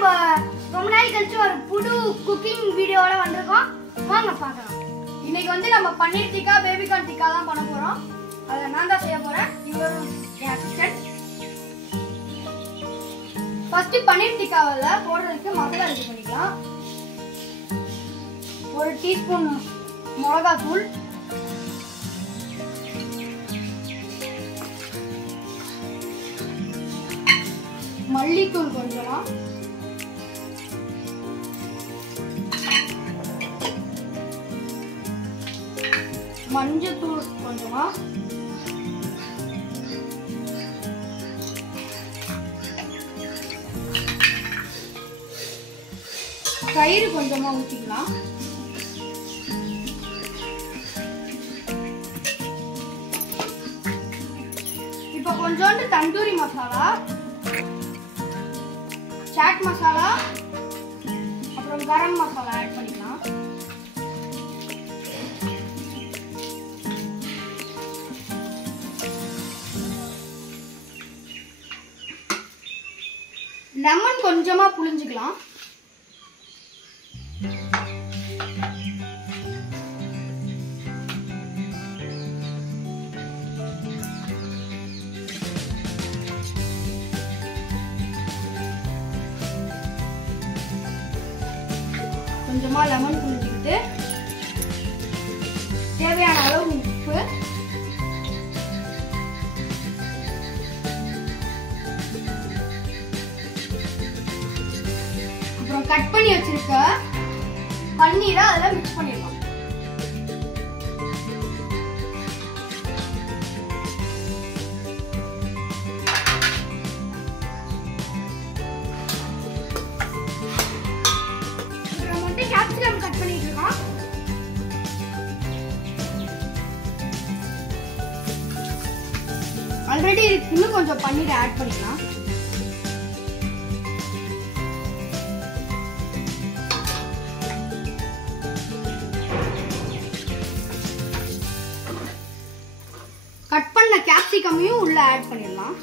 நம்ம ரொம்ப நாள் கழிச்சு ஒரு புது குக்கிங் வீடியோவோட வந்திருக்கோம். வாங்க பார்க்கலாம். இன்னைக்கு வந்து நம்ம பன்னீர் டிக்கா பேபிகார்ன் டிக்கா தான் பண்ண போறோம். அதை நான் தான் செய்ய போறேன். இவரும் என் அசிஸ்டன்ட். ஃபர்ஸ்ட் பன்னீர் டிக்காவில் போடுறதுக்கு மசாலா ரெடி பண்ணிக்கலாம். 1 டீஸ்பூன் மிளகாத்தூள், மல்லித்தூள் கொஞ்சமா, மஞ்சத்தூள் கொஞ்சமா, தயிர் கொஞ்சமா ஊத்திக்கலாம். இப்போ கொஞ்சோண்டு தந்தூரி மசாலா, சாட் மசாலா, அப்புறம் கரம் மசாலா ஆட் பண்ணிக்கலாம். லெமன் கொஞ்சமா புளிஞ்சுக்கலாம். கொஞ்சமா லெமன் புளிஞ்சுக்கிட்டு தேவையான அளவு உப்பு, அப்புறம் கட் பண்ணி வச்சிருக்க பன்னீரை அதில் மிக்ஸ் பண்ணிடலாம். கேப்சிகம் கட் பண்ணிட்டு இருக்கோம். ஆல்ரெடி இன்னும் கொஞ்சம் பன்னீர் ஆட் பண்ணிக்கலாம். கட் பண்ண கேப்சிகமையும் உள்ள ஆட் பண்ணிடலாம்.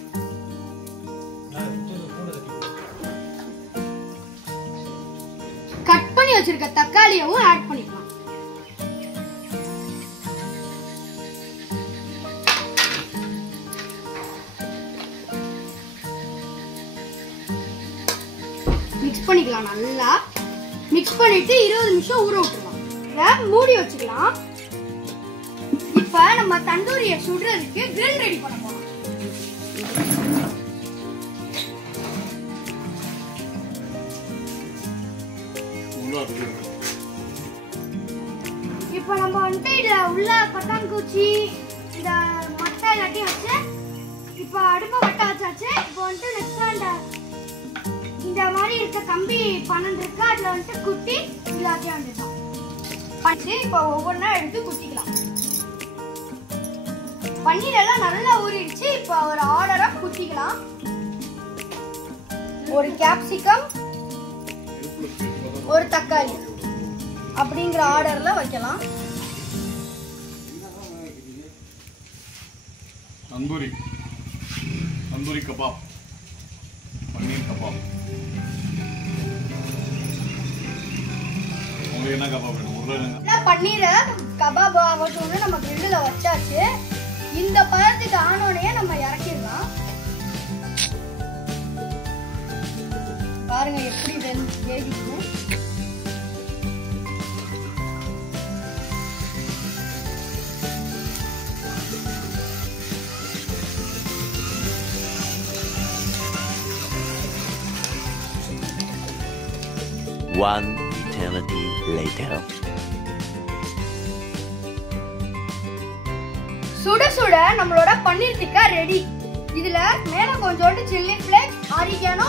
கட் பண்ணி வச்சிருக்க தக்காளியவும் ஆட் பண்ணிக்கலாம். மிக்ஸ் பண்ணிக்கலாம். நல்லா மிக்ஸ் பண்ணிட்டு 20 நிமிஷம் ஊற விட்டுறலாம். இதை மூடி வச்சுக்கலாம். இப்ப நம்ம தந்தூரியை சுடுறதுக்கு கிரில் ரெடி பண்ண போறோம். இப்ப நம்ம வந்துட்டு இத உள்ள பட்டாங்குச்சி இந்த மட்டை எல்லாத்தையும் வச்சு இப்ப அடுப்பை வட்ட வச்சாச்சு. இப்போ வந்துட்டு நெக்ஸ்ட் இந்த மாதிரி இருக்க கம்பி 12 இருக்கு, அதுல வந்துட்டு குட்டி எல்லாத்தையும் வந்துட்டோம் பண்ணி இப்போ ஒவ்வொன்றா எடுத்து குத்திக்கலாம். பன்னீர் எல்லாம் நல்லா ஊறிடுச்சு. இப்போ ஒரு ஆர்டரா குத்திக்கலாம். ஒரு கேப்சிகம், ஒரு தக்காளி அப்படிங்கிற ஆர்டர்ல வைக்கலாம். தந்தூரி கபாப், பன்னீர் கபாப். உங்களுக்கு என்ன கபாப் வேணும்? பன்னீரை கபாப் ஆகட்டும் நம்ம கிரில்ல வச்சாச்சு. இந்த பழத்துக்கு ஆனோடனே நம்ம இறக்கிடலாம். பாருங்க எப்படி வேகிக்கும். One eternity later. சுட சுட நம்மளோட பன்னீர் டிக்கா ரெடி. இதுல மேல கொஞ்சோண்டு சில்லி ஃபிளேக்ஸ், ஆரிகானோ